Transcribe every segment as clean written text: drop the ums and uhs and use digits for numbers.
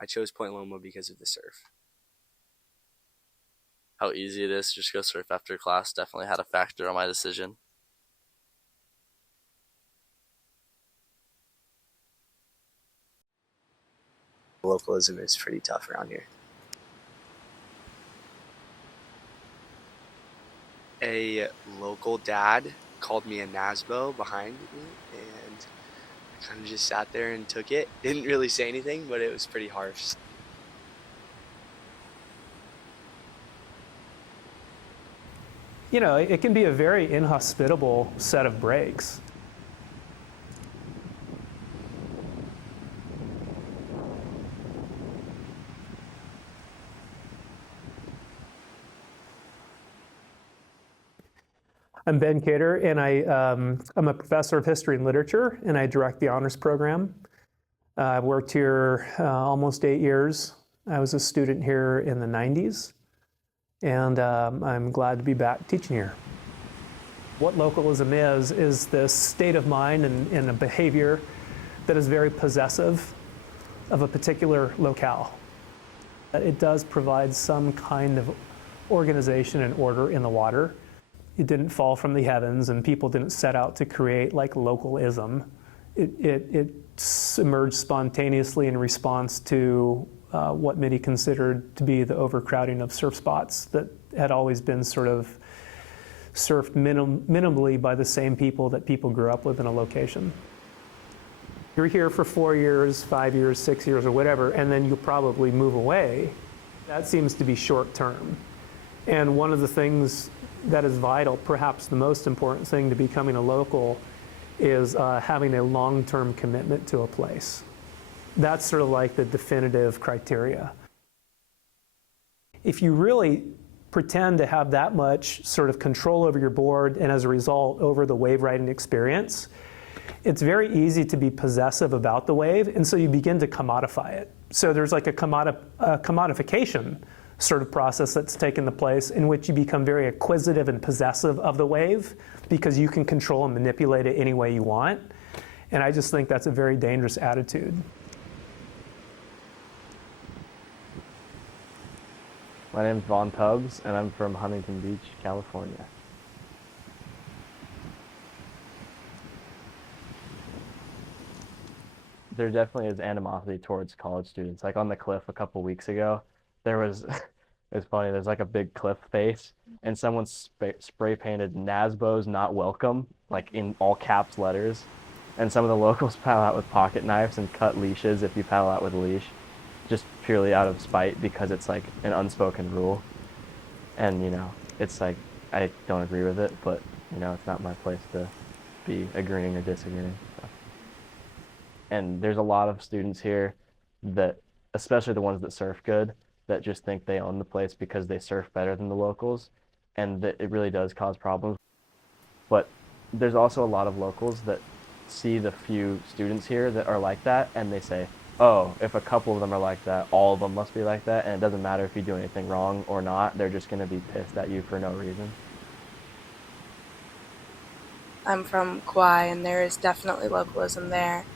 I chose Point Loma because of the surf. How easy it is to just go surf after class definitely had a factor on my decision. Localism is pretty tough around here. A local dad called me a Nasbo behind me, and I kind of just sat there and took it. Didn't really say anything, but it was pretty harsh. You know, it can be a very inhospitable set of breaks. I'm Ben Cater, and I'm a professor of history and literature, and I direct the honors program. I've worked here almost 8 years. I was a student here in the 90s, and I'm glad to be back teaching here. What localism is this state of mind and a behavior that is very possessive of a particular locale. It does provide some kind of organization and order in the water. It didn't fall from the heavens, and people didn't set out to create like localism. It emerged spontaneously in response to what many considered to be the overcrowding of surf spots that had always been sort of surfed minimally by the same people that people grew up with in a location. You're here for 4 years, 5 years, 6 years, or whatever, and then you'll probably move away. That seems to be short term. And one of the things that is vital, perhaps the most important thing to becoming a local, is having a long-term commitment to a place. That's sort of like the definitive criteria. If you really pretend to have that much sort of control over your board and as a result over the wave riding experience, it's very easy to be possessive about the wave, and so you begin to commodify it. So there's like a commodification sort of process that's taken place in which you become very acquisitive and possessive of the wave because you can control and manipulate it any way you want. And I just think that's a very dangerous attitude. My name's Vaughn Tubbs, and I'm from Huntington Beach, California. There definitely is animosity towards college students. Like on the cliff a couple weeks ago, there was, it's funny, there's like a big cliff face, and someone spray painted "Nasbo's not welcome," like in all caps letters. And some of the locals paddle out with pocket knives and cut leashes if you paddle out with a leash, just purely out of spite because it's like an unspoken rule. And, you know, it's like, I don't agree with it, but, you know, it's not my place to be agreeing or disagreeing. So. And there's a lot of students here that, especially the ones that surf good, that just think they own the place because they surf better than the locals, and that it really does cause problems. But there's also a lot of locals that see the few students here that are like that, and they say, oh, if a couple of them are like that, all of them must be like that, and it doesn't matter if you do anything wrong or not, they're just going to be pissed at you for no reason. I'm from Kauai, and there is definitely localism there.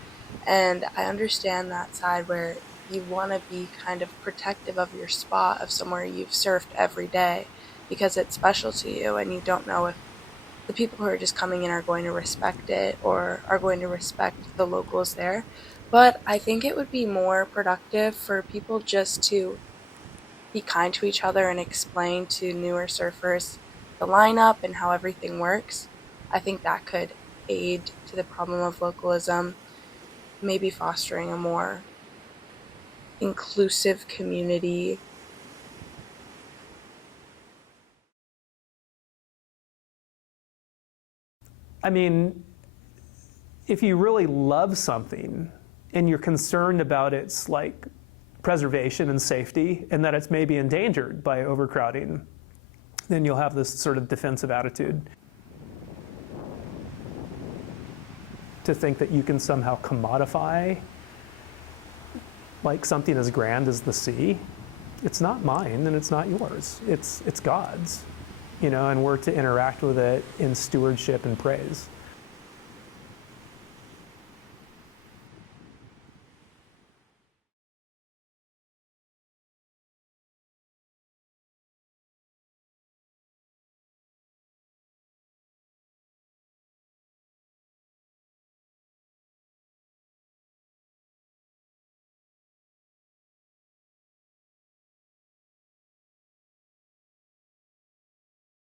And I understand that side where you want to be kind of protective of your spot, of somewhere you've surfed every day, because it's special to you, and you don't know if the people who are just coming in are going to respect it or are going to respect the locals there. But I think it would be more productive for people just to be kind to each other and explain to newer surfers the lineup and how everything works. I think that could aid to the problem of localism, maybe fostering a more inclusive community. I mean, if you really love something and you're concerned about its like preservation and safety and that it's maybe endangered by overcrowding, then you'll have this sort of defensive attitude. To think that you can somehow commodify like something as grand as the sea, it's not mine and it's not yours. It's God's, you know, and we're to interact with it in stewardship and praise.